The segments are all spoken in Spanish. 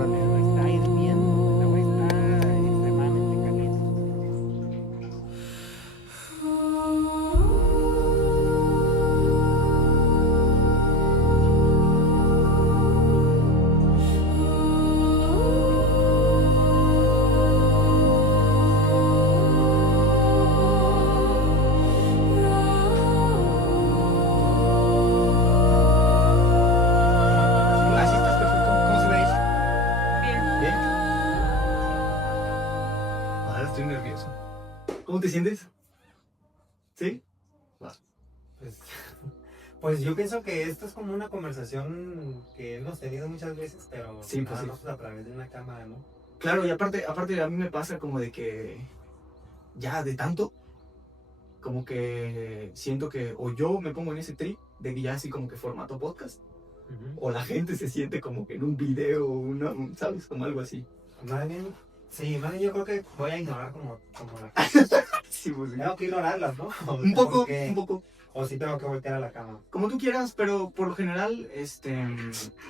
Órale. pero está hirviendo, el agua está extremadamente caliente. Así estás perfecto. ¿Cómo se ve eso? Bien. ¿Bien? Sí. Ahora estoy nervioso. ¿Cómo te sientes? ¿Sí? Va. Pues yo pienso que esto es como una conversación que hemos tenido muchas veces, pero Sí, pues nada sí. más a través de una cámara, ¿no? Claro, y aparte a mí me pasa como de que ya de tanto, como que siento que o yo me pongo en ese trip de que ya así como que formato podcast, o la gente se siente como que en un video, ¿sabes? Como algo así. Más bien, sí, más bien yo creo que voy a ignorar como la Sí, pues sí. Tengo que ignorarlas, ¿no? Un poco, Porque- un poco. O sí tengo que voltear a la cama. Como tú quieras, pero por lo general,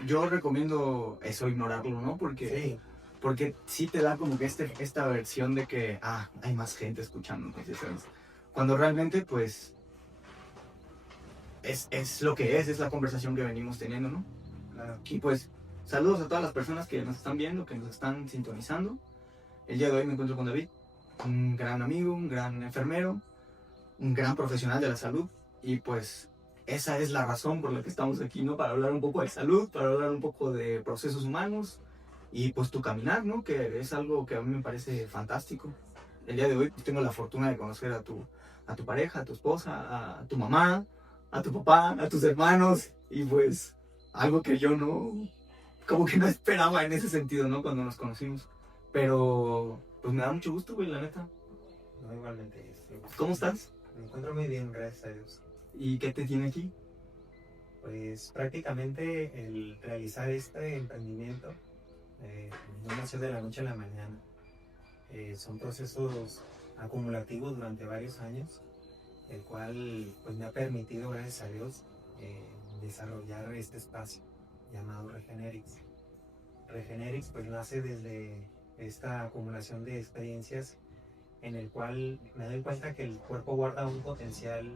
yo recomiendo eso, ignorarlo, ¿no? Porque sí te da como que esta versión de que, hay más gente escuchando, entonces, ¿sabes? Cuando realmente, pues, es lo que es la conversación que venimos teniendo, ¿no? Claro. Y pues, saludos a todas las personas que nos están viendo, que nos están sintonizando. El día de hoy me encuentro con David, un gran amigo, un gran enfermero, un gran profesional de la salud. Y pues, esa es la razón por la que estamos aquí, ¿no? Para hablar un poco de salud, para hablar un poco de procesos humanos y pues tu caminar, ¿no? Que es algo que a mí me parece fantástico. El día de hoy pues, tengo la fortuna de conocer a tu pareja, a tu esposa, a tu mamá, a tu papá, a tus hermanos y pues algo que yo como que no esperaba en ese sentido, ¿no? Cuando nos conocimos. Pero pues me da mucho gusto, güey, la neta. No, igualmente. ¿Cómo estás? Me encuentro muy bien, gracias a Dios. ¿Y qué te tiene aquí? Pues prácticamente el realizar este emprendimiento no nació de la noche a la mañana. Son procesos acumulativos durante varios años, el cual pues me ha permitido, gracias a Dios, desarrollar este espacio llamado Regenerix. Regenerix pues nace desde esta acumulación de experiencias en el cual me doy cuenta que el cuerpo guarda un potencial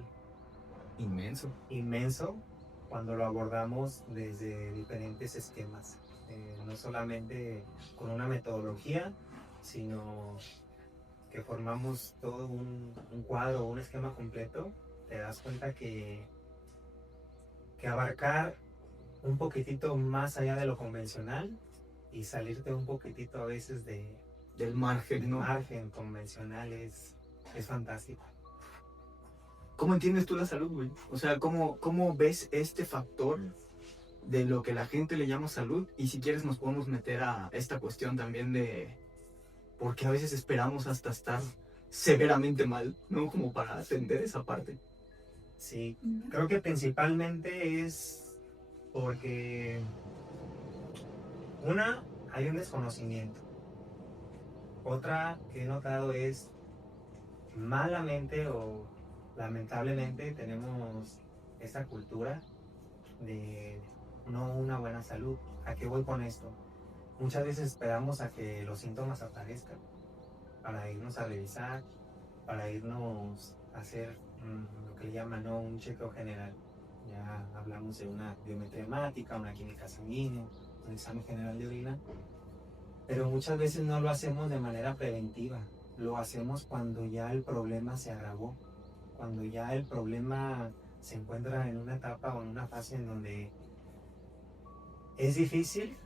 Inmenso. inmenso cuando lo abordamos desde diferentes esquemas, no solamente con una metodología, sino que formamos todo un cuadro, un esquema completo. Te das cuenta que abarcar un poquitito más allá de lo convencional y salirte un poquitito a veces Del margen, del ¿no? margen convencional es fantástico. ¿Cómo entiendes tú la salud, güey? O sea, ¿cómo ves este factor de lo que la gente le llama salud? Y si quieres nos podemos meter a esta cuestión también de por qué a veces esperamos hasta estar severamente mal, ¿no? Como para atender esa parte. Sí, creo que principalmente es porque hay un desconocimiento. Otra que he notado es malamente o lamentablemente tenemos esta cultura de no una buena salud. ¿A qué voy con esto? Muchas veces esperamos a que los síntomas aparezcan para irnos a revisar, para irnos a hacer lo que le llaman, ¿no?, un chequeo general. Ya hablamos de una biometría hemática, una química sanguínea, un examen general de orina, pero muchas veces no lo hacemos de manera preventiva. Lo hacemos cuando ya el problema se agravó, cuando ya el problema se encuentra en una etapa o en una fase en donde es difícil,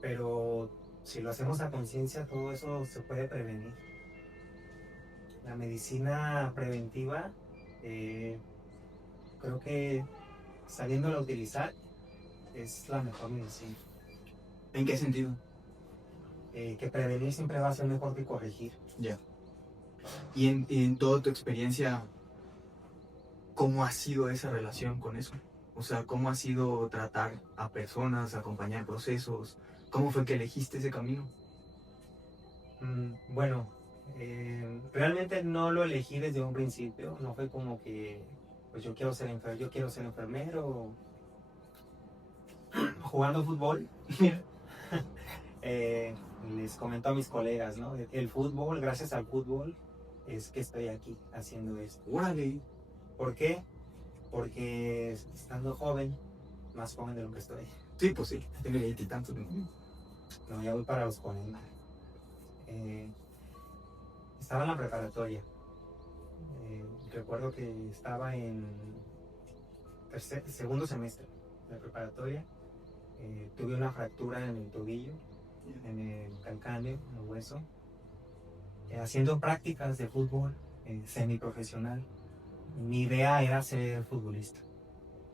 pero si lo hacemos a conciencia, todo eso se puede prevenir. La medicina preventiva, creo que sabiéndola utilizar, es la mejor medicina. ¿En qué sentido? Que prevenir siempre va a ser mejor que corregir. Ya. Y en toda tu experiencia, ¿cómo ha sido esa relación con eso? O sea, ¿cómo ha sido tratar a personas, acompañar procesos? ¿Cómo fue que elegiste ese camino? Bueno, realmente no lo elegí desde un principio. No fue como que, pues yo quiero ser enfermero jugando fútbol. Les comento a mis colegas, ¿no? El fútbol, gracias al fútbol, es que estoy aquí haciendo esto. Órale. ¿Por qué? Porque estando joven, más joven de lo que estoy, Sí, pues sí, tengo 20 y tantos, ¿no? no, ya voy para los 40. Estaba en la preparatoria. Recuerdo que estaba en segundo semestre de preparatoria. Tuve una fractura en el tobillo, en el calcáneo, en el hueso, haciendo prácticas de fútbol semiprofesional. Mi idea era ser futbolista.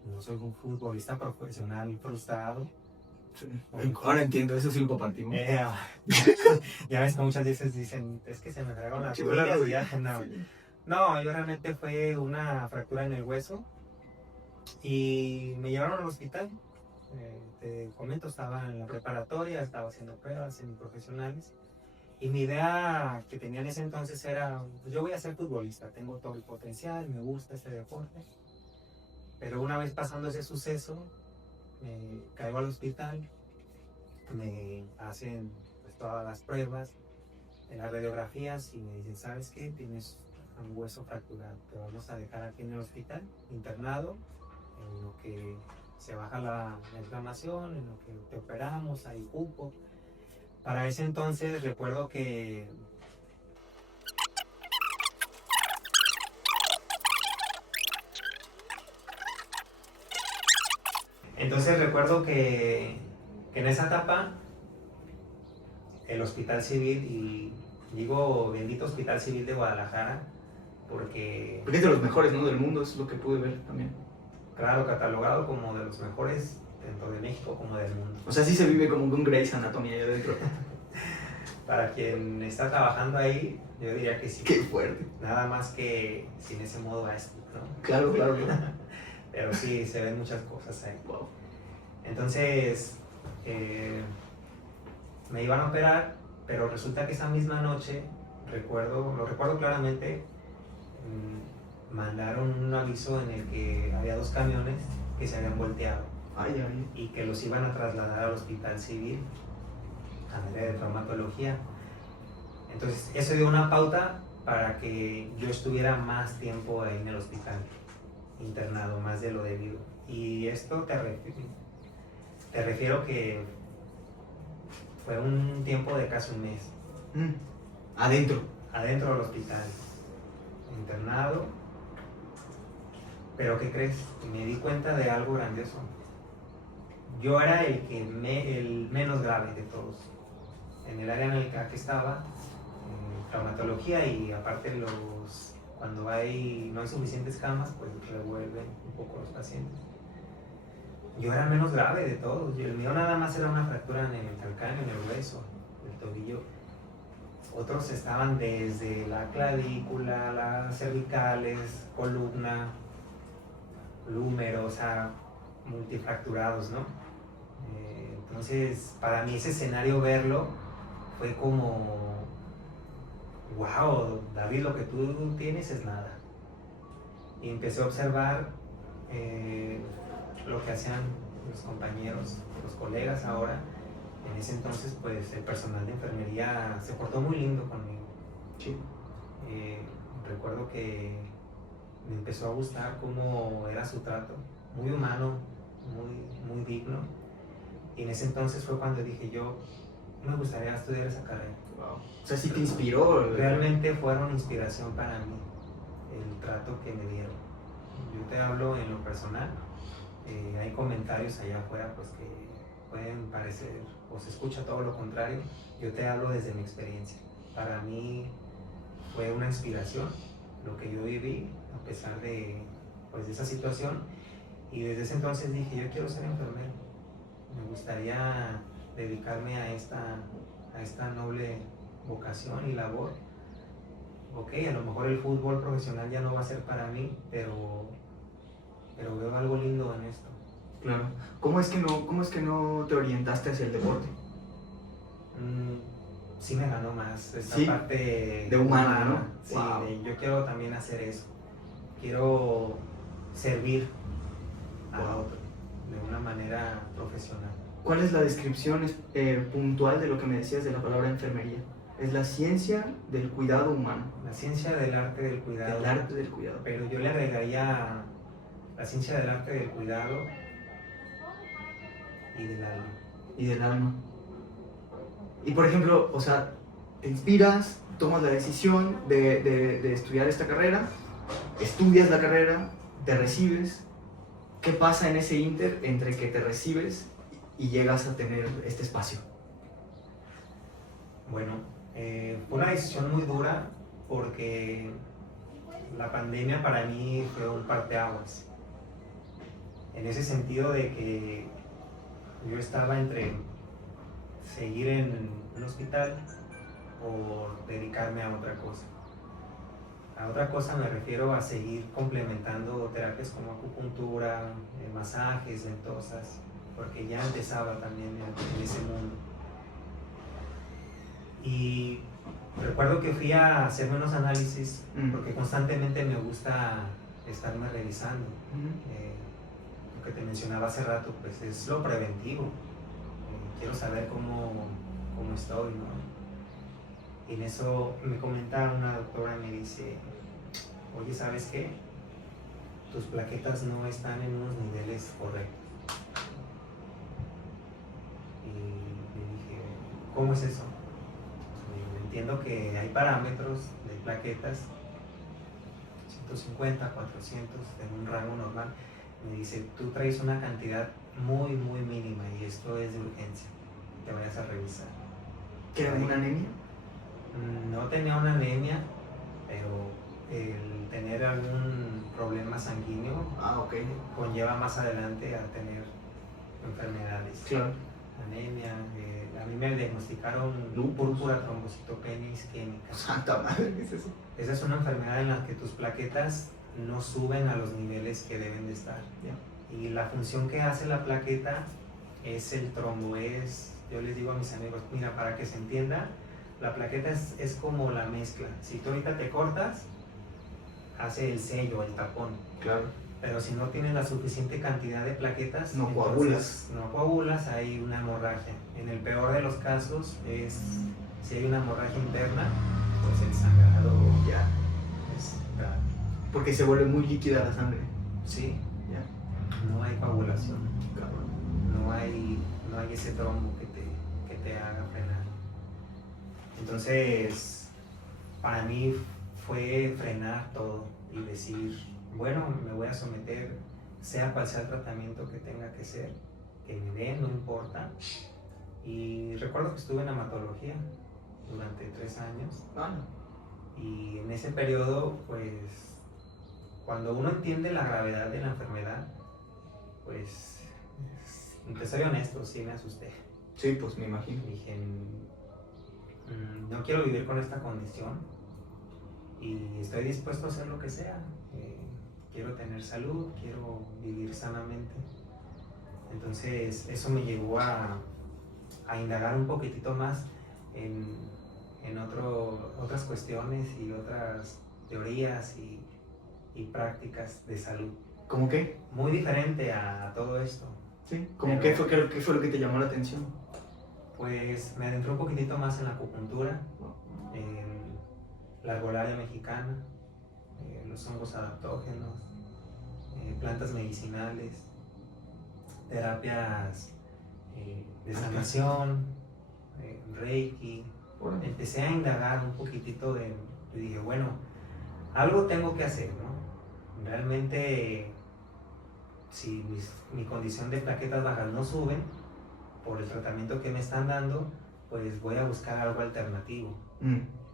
No soy un futbolista profesional frustrado. Sí. Ahora entiendo, eso sí lo compartimos. Ya ves que muchas veces dicen, es que se me fregaron las Chico, la rodillas. rodilla. No. Sí. No, yo realmente fue una fractura en el hueso y me llevaron al hospital. Te comento, estaba en la preparatoria, estaba haciendo pruebas semiprofesionales y mi idea que tenía en ese entonces era, pues yo voy a ser futbolista, tengo todo el potencial, me gusta este deporte. Pero una vez pasando ese suceso, caigo al hospital, me hacen pues, todas las pruebas, las radiografías y me dicen, ¿sabes qué? Tienes un hueso fracturado, te vamos a dejar aquí en el hospital, internado, en lo que se baja la inflamación, en lo que te operamos, hay cupo. Para ese entonces recuerdo que en esa etapa el Hospital Civil, y digo bendito Hospital Civil de Guadalajara, porque Porque es de los mejores, ¿no? Del mundo, es lo que pude ver también. claro, catalogado como de los mejores tanto de México como del mundo. O sea, sí se vive como un Grey's Anatomy ahí adentro. Para quien está trabajando ahí, yo diría que sí. Qué fuerte. Nada más que sin ese modo áspero, ¿no? Claro, claro, claro. Pero sí, se ven muchas cosas ahí. Wow. Entonces, me iban a operar, pero resulta que esa misma noche, lo recuerdo claramente, mandaron un aviso en el que había 2 camiones que se habían volteado Ay, ay. y que los iban a trasladar al Hospital Civil, al área de traumatología. Entonces, eso dio una pauta para que yo estuviera más tiempo ahí en el hospital, internado, más de lo debido. Y esto te refiero que fue un tiempo de casi un mes. Adentro. Adentro del hospital, internado. Pero ¿qué crees? Me di cuenta de algo grandioso. Yo era el menos grave de todos. En el área en el que estaba, traumatología, y aparte cuando no hay suficientes camas, pues revuelven un poco los pacientes. Yo era el menos grave de todos. El mío nada más era una fractura en el calcáneo, en el hueso, el tobillo. Otros estaban desde la clavícula, las cervicales, columna, lúmero, o sea, multifracturados, ¿no? Entonces, para mí ese escenario verlo fue como, wow, David, lo que tú tienes es nada. Y empecé a observar lo que hacían los compañeros, los colegas ahora. En ese entonces, pues el personal de enfermería se portó muy lindo conmigo. Sí. Recuerdo que me empezó a gustar cómo era su trato, muy humano, muy digno. Y en ese entonces fue cuando dije, yo me gustaría estudiar esa carrera. Wow. O sea, sí te inspiró. Realmente fueron inspiración para mí el trato que me dieron. Yo te hablo en lo personal. Hay comentarios allá afuera pues que pueden parecer o se escucha todo lo contrario. Yo te hablo desde mi experiencia. Para mí fue una inspiración lo que yo viví a pesar de esa situación, y desde ese entonces dije, yo quiero ser enfermero, me gustaría dedicarme a esta noble vocación y labor. Ok, a lo mejor el fútbol profesional ya no va a ser para mí, pero veo algo lindo en esto. Claro. ¿Cómo es que no te orientaste hacia el deporte? Sí me ganó más esta ¿Sí? parte de humana, ¿no? Sí, Wow. yo quiero también hacer eso. Quiero servir a Wow. otro de una manera profesional. ¿cuál es la descripción puntual de lo que me decías de la palabra enfermería? Es la ciencia del cuidado humano. La ciencia del arte del cuidado. El arte del cuidado. Pero yo le agregaría la ciencia del arte del cuidado y del alma. Y del alma. Y por ejemplo, o sea, te inspiras, tomas la decisión de estudiar esta carrera, estudias la carrera, te recibes. ¿Qué pasa en ese inter entre que te recibes y llegas a tener este espacio? Bueno, fue una decisión muy dura porque la pandemia para mí fue un parteaguas. En ese sentido de que yo estaba entre seguir en un hospital o dedicarme a otra cosa. A otra cosa me refiero a seguir complementando terapias como acupuntura, masajes, ventosas, porque ya empezaba también en ese mundo. Y recuerdo que fui a hacerme unos análisis, porque constantemente me gusta estarme revisando. Lo que te mencionaba hace rato, pues es lo preventivo. Quiero saber cómo estoy, ¿no? Y en eso me comenta una doctora y me dice, oye, ¿sabes qué? Tus plaquetas no están en unos niveles correctos. Y le dije, ¿cómo es eso? Entiendo que hay parámetros de plaquetas, 150, 400, en un rango normal. Me dice, tú traes una cantidad muy, muy mínima y esto es de urgencia. Te vayas a revisar. ¿Tiene una anemia? No tenía una anemia, pero el tener algún problema sanguíneo conlleva más adelante a tener enfermedades. Claro. Anemia, a mí me diagnosticaron púrpura trombocitopenia isquémica. Santa madre, ¿qué es eso? Esa es una enfermedad en la que tus plaquetas no suben a los niveles que deben de estar. Yeah. Y la función que hace la plaqueta es el trombo, yo les digo a mis amigos, mira, para que se entienda, la plaqueta es como la mezcla. Si tú ahorita te cortas, hace el sello, el tapón. Claro. Pero si no tienes la suficiente cantidad de plaquetas, no coagulas. No coagulas, hay una hemorragia. En el peor de los casos si hay una hemorragia interna, pues el sangrado ya es grave. Porque se vuelve muy líquida la sangre. Sí. Ya. No hay coagulación. Cabrón. No hay ese trombo que te haga frenar. Entonces, para mí fue frenar todo y decir, bueno, me voy a someter, sea cual sea el tratamiento que tenga que ser, que me den, no importa. Y recuerdo que estuve en hematología durante 3 años. Y en ese periodo, pues, cuando uno entiende la gravedad de la enfermedad, pues, te soy honesto, sí me asusté. Sí, pues me imagino. Dije, no quiero vivir con esta condición y estoy dispuesto a hacer lo que sea. Quiero tener salud, quiero vivir sanamente. Entonces eso me llevó a indagar un poquitito más en otras cuestiones y otras teorías y prácticas de salud. ¿Cómo qué? Muy diferente a todo esto. Sí. ¿Cómo qué fue lo que te llamó la atención? Pues me adentré un poquitito más en la acupuntura, en la herbolaria mexicana, los hongos adaptógenos, plantas medicinales, terapias de sanación, reiki. Empecé a indagar un poquitito y dije, bueno, algo tengo que hacer, ¿no? Realmente, si mi condición de plaquetas bajas no suben, por el tratamiento que me están dando, pues voy a buscar algo alternativo.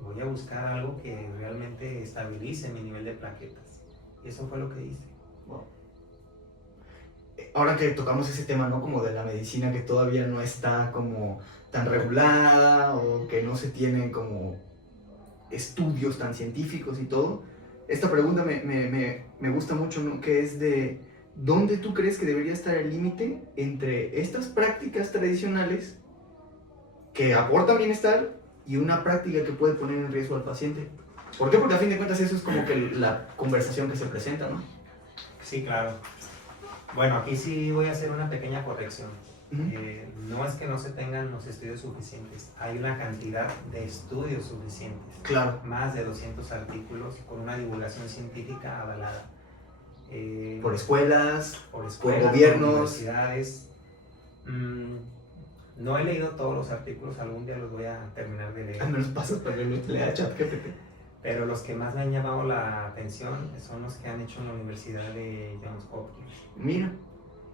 Voy a buscar algo que realmente estabilice mi nivel de plaquetas. Y eso fue lo que hice. Wow. Ahora que tocamos ese tema, ¿no? Como de la medicina que todavía no está como tan regulada o que no se tienen como estudios tan científicos y todo. Esta pregunta me gusta mucho, ¿no? Que es de ¿dónde tú crees que debería estar el límite entre estas prácticas tradicionales que aportan bienestar y una práctica que puede poner en riesgo al paciente? ¿Por qué? Porque a fin de cuentas eso es como que la conversación que se presenta, ¿no? Sí, claro. Bueno, aquí sí voy a hacer una pequeña corrección. No es que no se tengan los estudios suficientes, hay una cantidad de estudios suficientes. Claro. Más de 200 artículos con una divulgación científica avalada. Por escuelas, por gobiernos, por universidades. No he leído todos los artículos, algún día los voy a terminar de leer. Al menos pasas para que los lea ChatGPT. Pero los que más me han llamado la atención son los que han hecho en la Universidad de Johns Hopkins. Mira.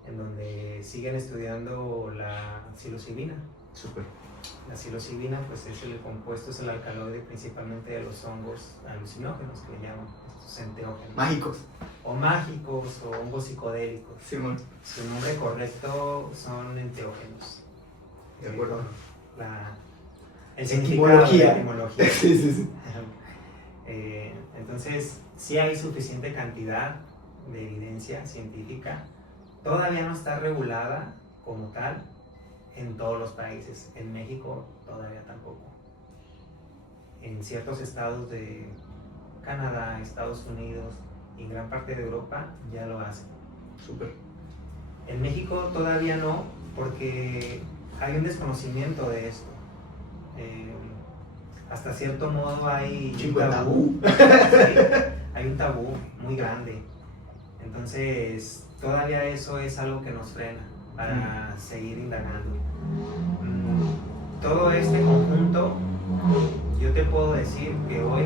En donde siguen estudiando la psilocibina. Súper. La psilocibina pues es el compuesto, es el alcaloide principalmente de los hongos alucinógenos que le llaman, estos enteógenos. Mágicos. O mágicos o hongos psicodélicos. Simón. Su nombre correcto son enteógenos. De acuerdo. El significado de la etimología. Sí, sí, sí. Entonces, sí hay suficiente cantidad de evidencia científica. Todavía no está regulada como tal en todos los países. En México todavía tampoco. En ciertos estados de Canadá, Estados Unidos y gran parte de Europa ya lo hacen. Súper. En México todavía no, porque hay un desconocimiento de esto. Hasta cierto modo hay un tabú. Sí, hay un tabú muy grande. Entonces, todavía eso es algo que nos frena para seguir indagando. Todo este conjunto, yo te puedo decir que hoy,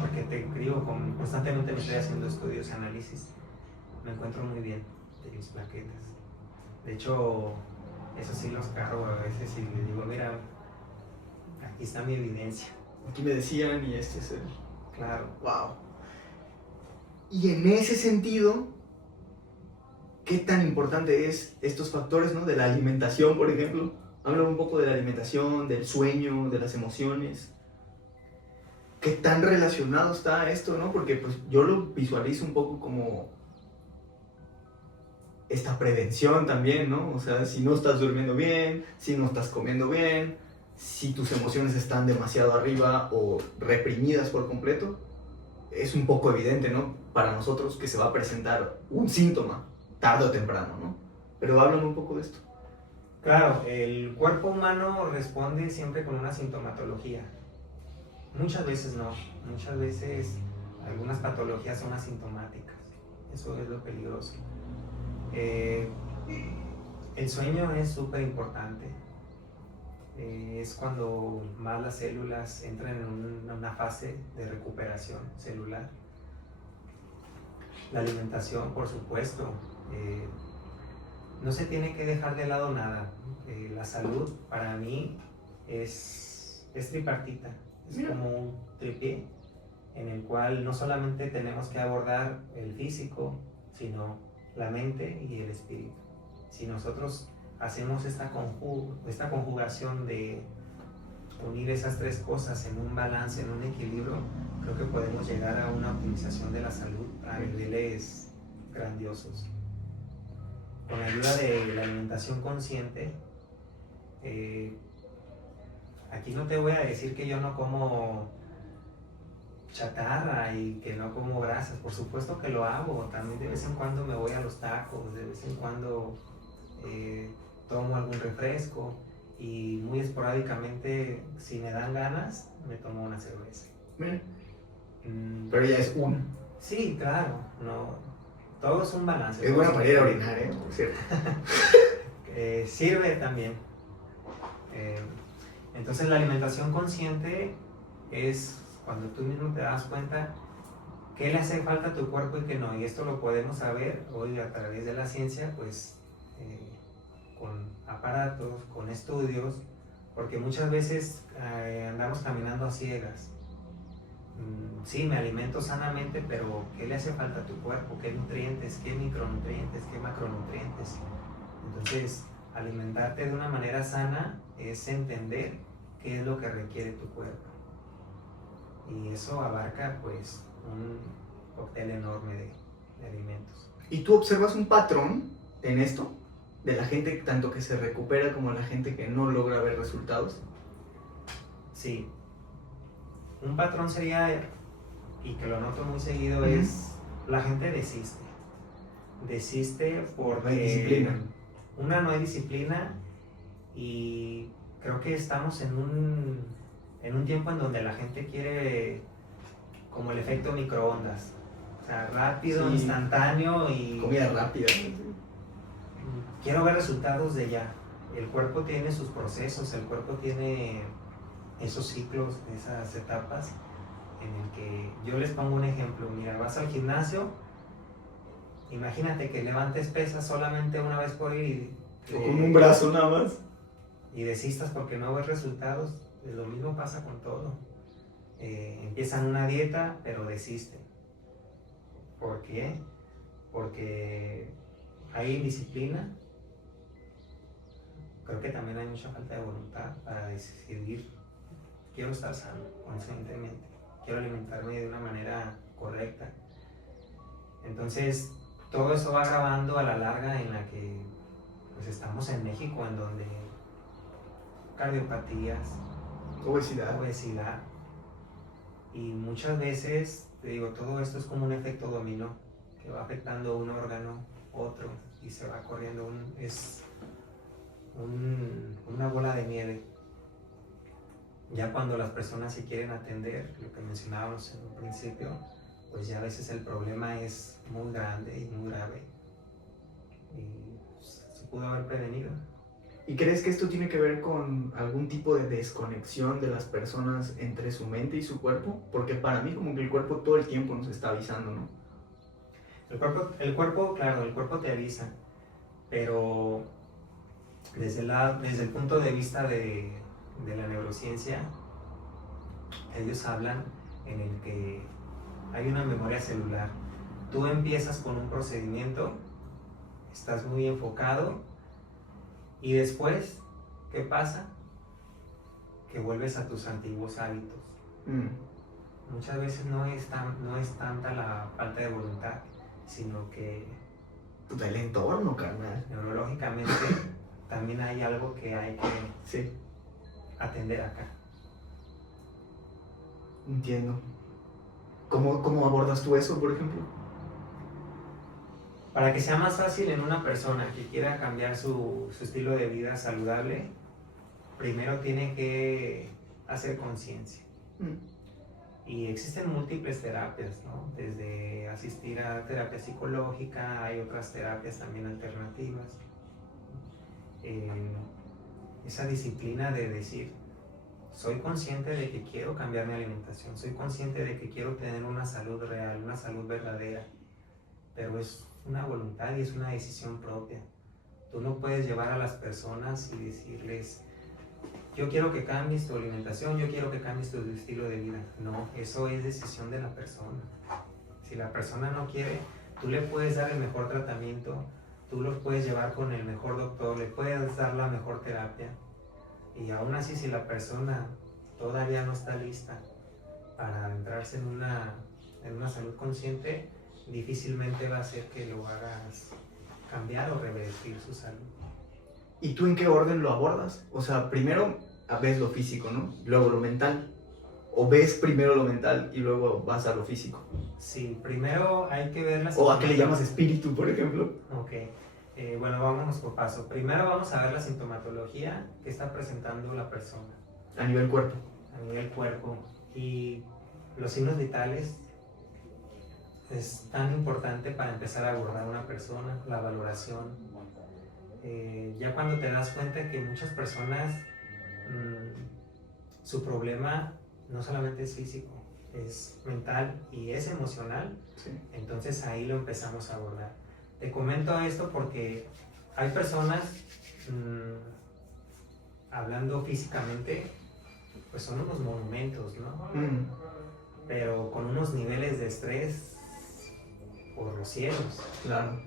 porque te digo, constantemente me estoy haciendo estudios y análisis, me encuentro muy bien de mis plaquetas. De hecho, eso sí los cargo a veces y les digo, mira, aquí está mi evidencia. Aquí me decían y este es el... Claro. Wow. Y en ese sentido, ¿qué tan importante es estos factores, ¿no? De la alimentación, por ejemplo? Habla un poco de la alimentación, del sueño, de las emociones. ¿Qué tan relacionado está esto, no? Porque pues, yo lo visualizo un poco como esta prevención también, ¿no? O sea, si no estás durmiendo bien, si no estás comiendo bien, si tus emociones están demasiado arriba o reprimidas por completo, es un poco evidente, ¿no? Para nosotros que se va a presentar un síntoma, tarde o temprano, ¿no? Pero háblame un poco de esto. Claro, el cuerpo humano responde siempre con una sintomatología. Muchas veces no, muchas veces algunas patologías son asintomáticas. Eso es lo peligroso. El sueño es súper importante. Es cuando más las células entran en una fase de recuperación celular. La alimentación, por supuesto, no se tiene que dejar de lado nada. La salud para mí es tripartita, es como un tripié en el cual no solamente tenemos que abordar el físico, sino la mente y el espíritu. Si nosotros hacemos esta conjugación de unir esas tres cosas en un balance, en un equilibrio, creo que podemos llegar a una optimización de la salud a niveles grandiosos. Con la ayuda de la alimentación consciente, aquí no te voy a decir que yo no como chatarra y que no como grasas, por supuesto que lo hago, también de vez en cuando me voy a los tacos, de vez en cuando tomo algún refresco y muy esporádicamente, si me dan ganas, me tomo una cerveza. Pero ya es uno. Sí, claro, no, todo es un balance. Es buena para ir a orinar, por cierto. Sirve también. Entonces la alimentación consciente es cuando tú mismo te das cuenta qué le hace falta a tu cuerpo y qué no, y esto lo podemos saber hoy a través de la ciencia, pues con aparatos, con estudios, porque muchas veces andamos caminando a ciegas. Sí, me alimento sanamente, pero ¿qué le hace falta a tu cuerpo? ¿Qué nutrientes? ¿Qué micronutrientes? ¿Qué macronutrientes? Entonces, alimentarte de una manera sana es entender qué es lo que requiere tu cuerpo. Y eso abarca, pues, un cóctel enorme de alimentos. ¿Y tú observas un patrón en esto? De la gente tanto que se recupera como la gente que no logra ver resultados. Sí. Un patrón sería, y que lo noto muy seguido, es la gente desiste. Desiste porque... No hay disciplina. no hay disciplina, y creo que estamos en un tiempo en donde la gente quiere como el efecto microondas, o sea, rápido, Sí. instantáneo y Comida rápida. quiero ver resultados de ya. El cuerpo tiene sus procesos, el cuerpo tiene esos ciclos, esas etapas en el que yo les pongo un ejemplo. Mira, vas al gimnasio, imagínate que levantes pesas solamente una vez por ir O con un brazo nada más. y desistas porque no ves resultados. Lo mismo pasa con todo. Empiezan una dieta pero desisten. ¿Por qué? Porque hay indisciplina. Creo que también hay mucha falta de voluntad para decidir: quiero estar sano conscientemente, quiero alimentarme de una manera correcta. Entonces, todo eso va grabando a la larga en la que pues estamos en México, en donde cardiopatías, obesidad, y muchas veces, te digo, todo esto es como un efecto dominó que va afectando un órgano, otro, y se va corriendo, una bola de nieve. Ya cuando las personas se quieren atender, lo que mencionábamos en un principio, pues ya a veces el problema es muy grande y muy grave, y pues, se pudo haber prevenido. ¿Y crees que esto tiene que ver con algún tipo de desconexión de las personas entre su mente y su cuerpo? Porque para mí como que el cuerpo todo el tiempo nos está avisando, ¿no? El cuerpo, claro, el cuerpo te avisa, pero desde el punto de vista de la neurociencia, ellos hablan en el que hay una memoria celular. Tú empiezas con un procedimiento, estás muy enfocado, y después, ¿qué pasa? Que vuelves a tus antiguos hábitos. Muchas veces no es tanta la falta de voluntad, sino que Puta, el entorno, carnal. neurológicamente también hay algo que hay que Sí, atender acá. entiendo. ¿Cómo abordas tú eso, por ejemplo? Para que sea más fácil en una persona que quiera cambiar su estilo de vida saludable, primero tiene que hacer conciencia. Y existen múltiples terapias, ¿no? Desde asistir a terapia psicológica, hay otras terapias también alternativas. Esa disciplina de decir: soy consciente de que quiero cambiar mi alimentación, soy consciente de que quiero tener una salud real, una salud verdadera, pero es una voluntad y es una decisión propia. Tú no puedes llevar a las personas y decirles: yo quiero que cambies tu alimentación, yo quiero que cambies tu estilo de vida. No, eso es decisión de la persona. Si la persona no quiere, tú le puedes dar el mejor tratamiento, tú los puedes llevar con el mejor doctor, le puedes dar la mejor terapia, y aún así, si la persona todavía no está lista para adentrarse en una salud consciente, difícilmente va a ser que lo hagas cambiar o revertir su salud. ¿Y tú en qué orden lo abordas? O sea, primero ves lo físico, ¿no? Luego lo mental. ¿O ves primero lo mental y luego vas a lo físico? Sí, primero hay que ver las... ¿O a qué le llamas espíritu, por ejemplo? Ok, bueno, vámonos por paso. Primero vamos a ver la sintomatología que está presentando la persona. A nivel cuerpo. A nivel cuerpo. Y los signos vitales es tan importante para empezar a abordar a una persona, la valoración. Ya cuando te das cuenta que muchas personas, su problema no solamente es físico, es mental y es emocional, Sí. entonces ahí lo empezamos a abordar. Te comento esto porque hay personas, hablando físicamente, pues son unos monumentos, ¿no? Pero con unos niveles de estrés por los cielos. Claro.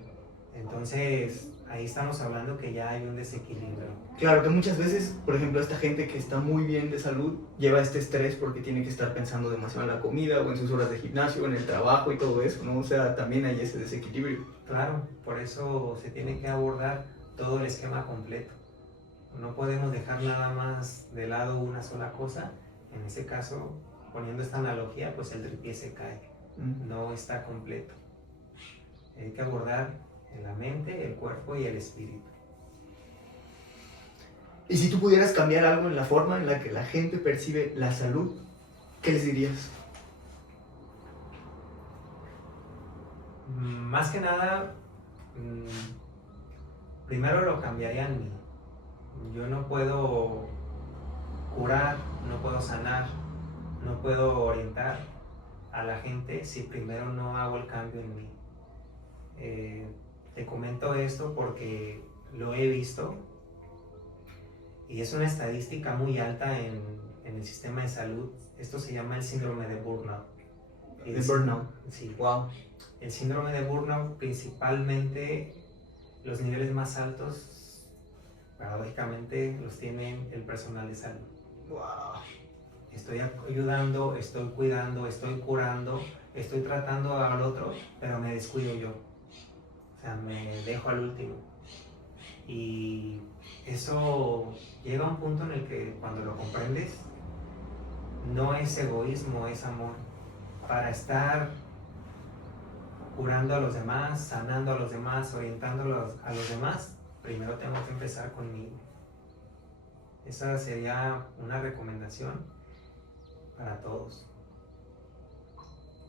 Entonces, ahí estamos hablando que ya hay un desequilibrio. Claro, que muchas veces, por ejemplo, esta gente que está muy bien de salud lleva este estrés porque tiene que estar pensando demasiado en la comida o en sus horas de gimnasio, en el trabajo y todo eso, ¿no? O sea, también hay ese desequilibrio. Claro, por eso se tiene que abordar todo el esquema completo. No podemos dejar nada más de lado una sola cosa. En ese caso, poniendo esta analogía, pues el tripié se cae. No está completo. Hay que abordar la mente, el cuerpo y el espíritu. Y si tú pudieras cambiar algo en la forma en la que la gente percibe la salud, ¿qué les dirías? Más que nada, primero lo cambiaría en mí. Yo no puedo curar, no puedo sanar, no puedo orientar a la gente si primero no hago el cambio en mí. Te comento esto porque lo he visto y es una estadística muy alta en el sistema de salud. Esto se llama el síndrome de burnout. ¿De burnout? Sí. Wow. El síndrome de burnout, principalmente los niveles más altos, paradójicamente, los tienen el personal de salud. Wow. Estoy ayudando, estoy cuidando, estoy curando, estoy tratando al otro, pero me descuido yo. O sea, me dejo al último. Y eso llega a un punto en el que cuando lo comprendes, no es egoísmo, es amor. Para estar curando a los demás, sanando a los demás, orientándolos a los demás, primero tengo que empezar conmigo. Esa sería una recomendación para todos.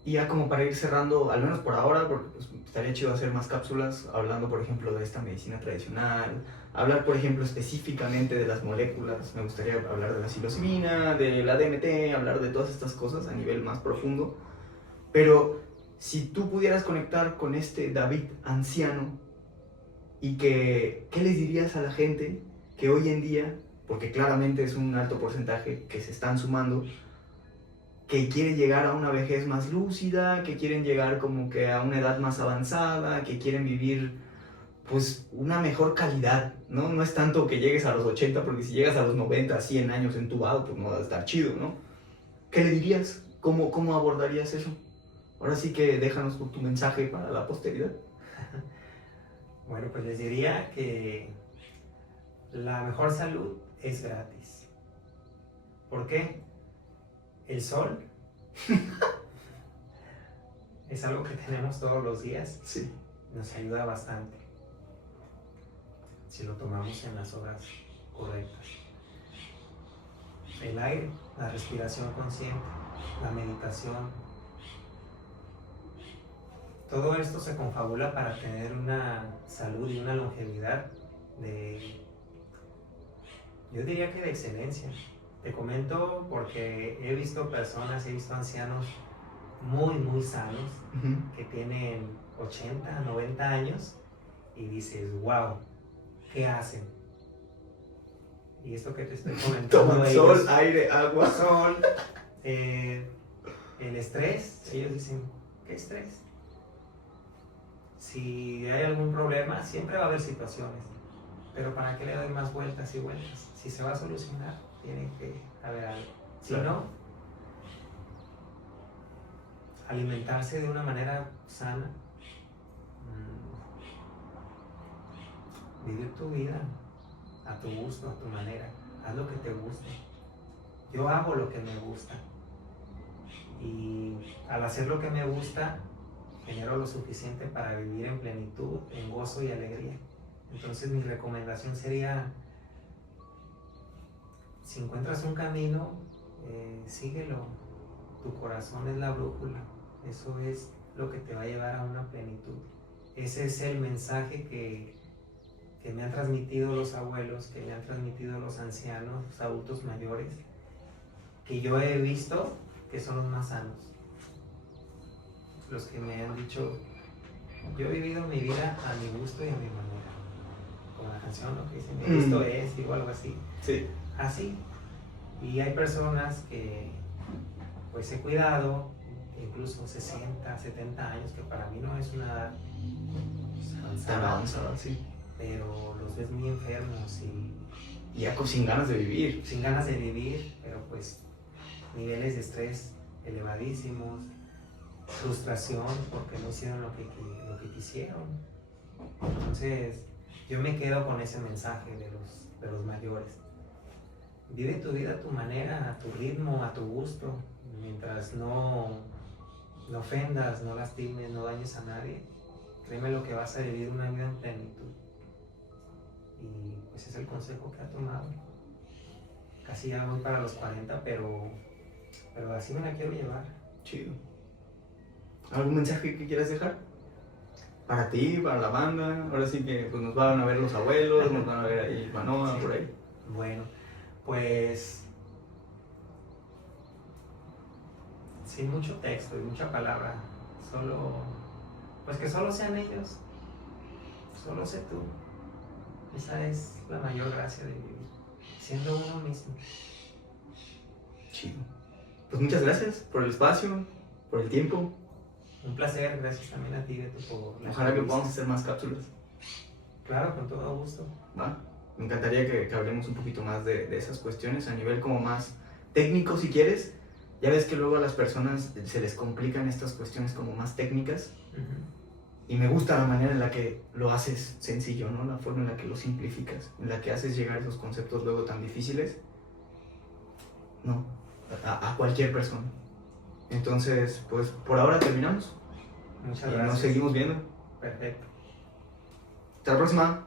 Y ya como para ir cerrando, al menos por ahora, porque pues, estaría chido hacer más cápsulas, hablando por ejemplo de esta medicina tradicional, hablar por ejemplo específicamente de las moléculas, me gustaría hablar de la psilocibina, de la DMT, hablar de todas estas cosas a nivel más profundo, pero si tú pudieras conectar con este David anciano y ¿qué les dirías a la gente que hoy en día, porque claramente es un alto porcentaje que se están sumando, que quiere llegar a una vejez más lúcida, que quieren llegar como que a una edad más avanzada, que quieren vivir pues una mejor calidad, ¿no? No es tanto que llegues a los 80, porque si llegas a los 90, 100 años entubado, pues no va a estar chido, ¿no? ¿Qué le dirías? ¿Cómo abordarías eso? Ahora sí que déjanos tu mensaje para la posteridad. Bueno, pues les diría que la mejor salud es gratis. ¿Por qué? El sol es algo que tenemos todos los días. Sí. Nos ayuda bastante si lo tomamos en las horas correctas. El aire, la respiración consciente, la meditación, todo esto se confabula para tener una salud y una longevidad yo diría que de excelencia. Te comento porque he visto personas, he visto ancianos muy sanos, que tienen 80, 90 años y dices, wow, ¿qué hacen? Y esto que te estoy comentando, Toman sol, aire, agua. Sol, el estrés, ellos dicen, ¿qué estrés? Si hay algún problema, siempre va a haber situaciones, pero ¿para qué le doy más vueltas y vueltas? Si se va a solucionar, tiene que haber algo. Si no, alimentarse de una manera sana, vivir tu vida a tu gusto, a tu manera, haz lo que te guste. Yo hago lo que me gusta y al hacer lo que me gusta genero lo suficiente para vivir en plenitud, en gozo y alegría. Entonces mi recomendación sería, si encuentras un camino, síguelo. Tu corazón es la brújula, eso es lo que te va a llevar a una plenitud. Ese es el mensaje que me han transmitido los abuelos, que me han transmitido los ancianos, los adultos mayores, que yo he visto que son los más sanos. Los que me han dicho, yo he vivido mi vida a mi gusto y a mi manera. Como la canción, ¿no? Que dice, mi gusto es, o algo así. Sí. Así. Y hay personas que pues he cuidado, incluso 60, 70 años, que para mí no es una edad avanzada, sí. Pero los ves muy enfermos y ya sin ganas de vivir. Sin ganas de vivir, pero pues niveles de estrés elevadísimos, frustración porque no hicieron lo que quisieron. Entonces yo me quedo con ese mensaje de los mayores. Vive tu vida a tu manera, a tu ritmo, a tu gusto, mientras no ofendas, no lastimes, no dañes a nadie. Créeme lo que vas a vivir una vida en plenitud. y pues es el consejo que ha tomado. Casi ya voy para los 40, pero así me la quiero llevar. Chido. ¿Algún mensaje que quieras dejar? Para ti, para la banda. Ahora sí que pues, nos van a ver los abuelos, nos van a ver ahí Manoa, Sí. por ahí. Bueno, pues sin mucho texto y mucha palabra, pues que solo sean ellos, solo sé tú. Esa es la mayor gracia de vivir, siendo uno mismo. Chido. Pues muchas gracias por el espacio, por el tiempo. Un placer, gracias también a ti, Beto, por la Ojalá que entrevista. podamos hacer más cápsulas. Claro, con todo gusto. ¿Va? Me encantaría que hablemos un poquito más de esas cuestiones a nivel como más técnico si quieres. Ya ves que luego a las personas se les complican estas cuestiones como más técnicas y me gusta la manera en la que lo haces sencillo, ¿no? La forma en la que lo simplificas, en la que haces llegar esos conceptos luego tan difíciles, no, a cualquier persona. Entonces, pues por ahora terminamos Muchas y gracias. nos seguimos viendo. Perfecto. Hasta la próxima.